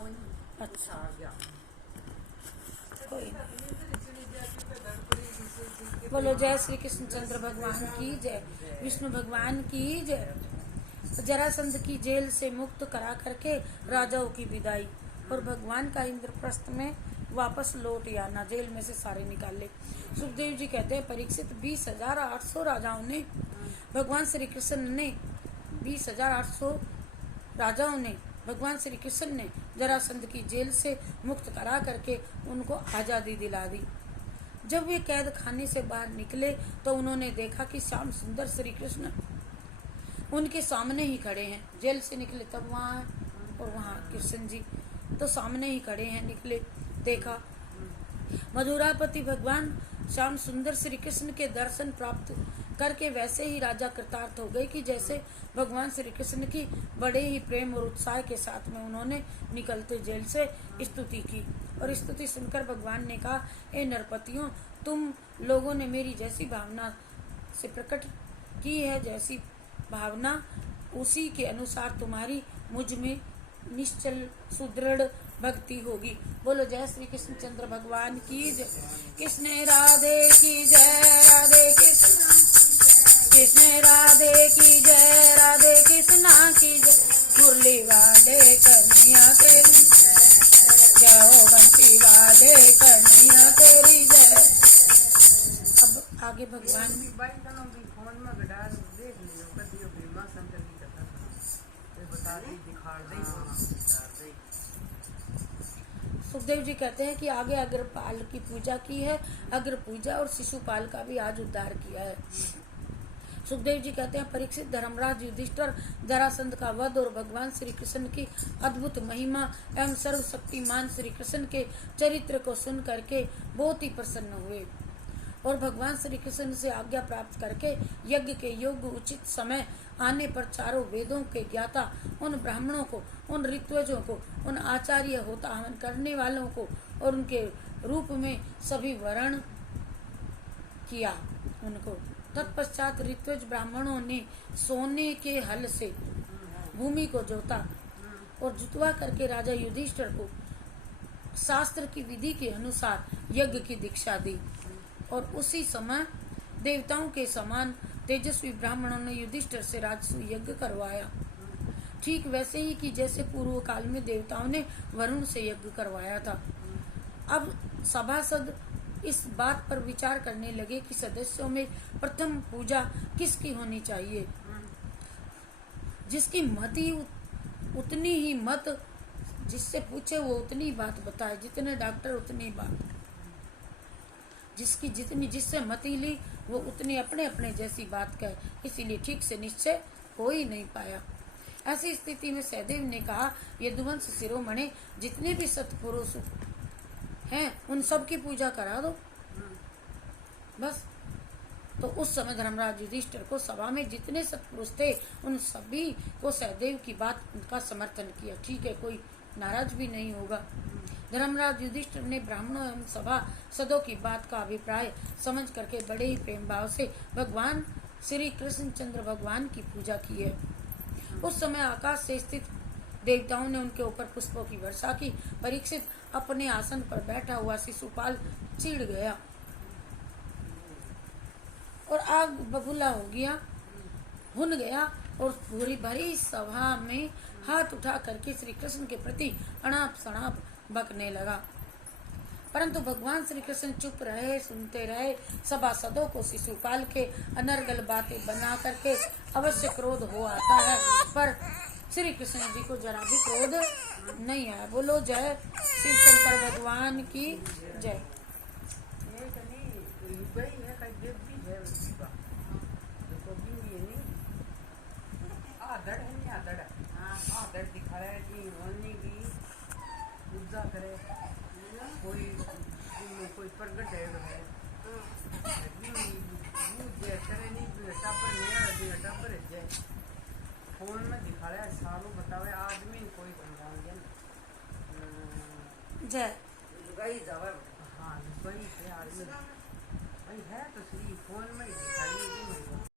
अच्छा कोई बोलो जय श्री कृष्ण चंद्र भगवान की जय, विष्णु भगवान की जय। जरासंध की जेल से मुक्त करा करके राजाओं की विदाई और भगवान का इंद्रप्रस्थ में वापस लौट आना, जेल में से सारे निकाले। सुखदेव जी कहते हैं परीक्षित 20,800 राजाओं ने भगवान श्री कृष्ण ने 20,800 राजाओं ने भगवान श्री कृष्ण ने जरासंध की जेल से मुक्त करा करके उनको आज़ादी दिला दी। जब वे कैद खाने से बाहर निकले तो उन्होंने देखा कि श्याम सुंदर श्री कृष्ण उनके सामने ही खड़े हैं। जेल से निकले तब वहाँ और वहाँ कृष्ण जी तो सामने ही खड़े हैं। निकले देखा मधुरापति भगवान श्याम सुंदर श्री कृष्ण के दर्शन प्राप्त करके वैसे ही राजा कृतार्थ हो गए कि जैसे भगवान श्री कृष्ण की बड़े ही प्रेम और उत्साह के साथ में उन्होंने निकलते जेल से स्तुति की। और स्तुति सुनकर भगवान ने कहा, ए नरपतियों, तुम लोगों ने मेरी जैसी भावना से प्रकट की है, जैसी भावना उसी के अनुसार तुम्हारी मुझ में निश्चल सुदृढ़ भक्ति होगी। बोलो जय श्री कृष्ण चंद्र भगवान की जय। कृष्ण राधे की जय, राधे कृष्ण कृष्ण राधे की जय, राधे कृष्णा की जय। मुरली वाले कन्हैया तेरी जय हो, बंसी वाले कन्हैया तेरी जय। अब आगे भगवान सुखदेव जी कहते हैं कि आगे अग्रपाल की पूजा की है, अग्र पूजा और शिशुपाल का भी आज उद्धार किया है। सुखदेव जी कहते हैं परीक्षित, धर्मराज युधिष्ठिर जरासंध का वध और भगवान श्री कृष्ण की अद्भुत महिमा एवं सर्वशक्तिमान श्री कृष्ण के चरित्र को सुन करके बहुत ही प्रसन्न हुए और भगवान श्री कृष्ण से आज्ञा प्राप्त करके यज्ञ के योग्य उचित समय आने पर चारों वेदों के ज्ञाता उन ब्राह्मणों को, उन ऋत्विजों को, उन आचार्य होता हवन करने वालों को और उनके रूप में सभी वर्ण किया उनको। तत्पश्चात ऋत्विज ब्राह्मणों ने सोने के हल से भूमि को जोता और जुतवा करके राजा युधिष्ठिर को शास्त्र की विधि के अनुसार यज्ञ की दीक्षा दी और उसी समय देवताओं के समान तेजस्वी ब्राह्मणों ने युधिष्ठिर से राजसूय यज्ञ करवाया, ठीक वैसे ही कि जैसे पूर्व काल में देवताओं ने वरुण से यज्ञ करवाया था। अब सभासद इस बात पर विचार करने लगे कि सदस्यों में प्रथम पूजा किसकी होनी चाहिए। जिसकी मति उतनी ही मत, जिससे पूछे वो उतनी बात बताए, जितने डॉक्टर उतनी बात, जिसकी जितनी जिससे मति ली वो उतनी अपने अपने जैसी बात कहे, इसीलिए ठीक से निश्चय हो ही नहीं पाया। ऐसी स्थिति में सहदेव ने कहा, यदुवंश शिरोमणि जितने भी सत्पुरुष हैं उन सब की पूजा करा दो बस। तो उस समय धर्मराज युधिष्ठिर को सभा में जितने सत्पुरुष थे उन सभी को सहदेव की बात उनका समर्थन किया। ठीक है, कोई नाराज भी नहीं होगा। धर्मराज युधिष्ठिर ने ब्राह्मणों एवं सभा सदों की बात का अभिप्राय समझ करके बड़े ही प्रेम भाव से भगवान श्री कृष्ण चंद्र भगवान की पूजा की है। उस समय आकाश से स्थित देवताओं ने उनके ऊपर पुष्पों की वर्षा की। परीक्षित अपने आसन पर बैठा हुआ शिशुपाल चिढ़ गया और आग बबूला हो गया, भुन गया और पूरी भरी सभा में हाथ उठा करके श्री कृष्ण के प्रति अनाप शनाप बकने लगा। परंतु भगवान श्री कृष्ण चुप रहे, सुनते रहे। सभासदों को शिशुपाल के अनर्गल बातें बना करके अवश्य क्रोध हो आता है, पर श्री कृष्ण जी को जरा भी क्रोध नहीं आया। बोलो जय शिव शंकर भगवान की जय। कोई प्रगट है फोन में दिखा रहा है, सालों बतावे आदमी कोई जय हाँ वही है आदमी, वही है तो सही, फोन में दिखाई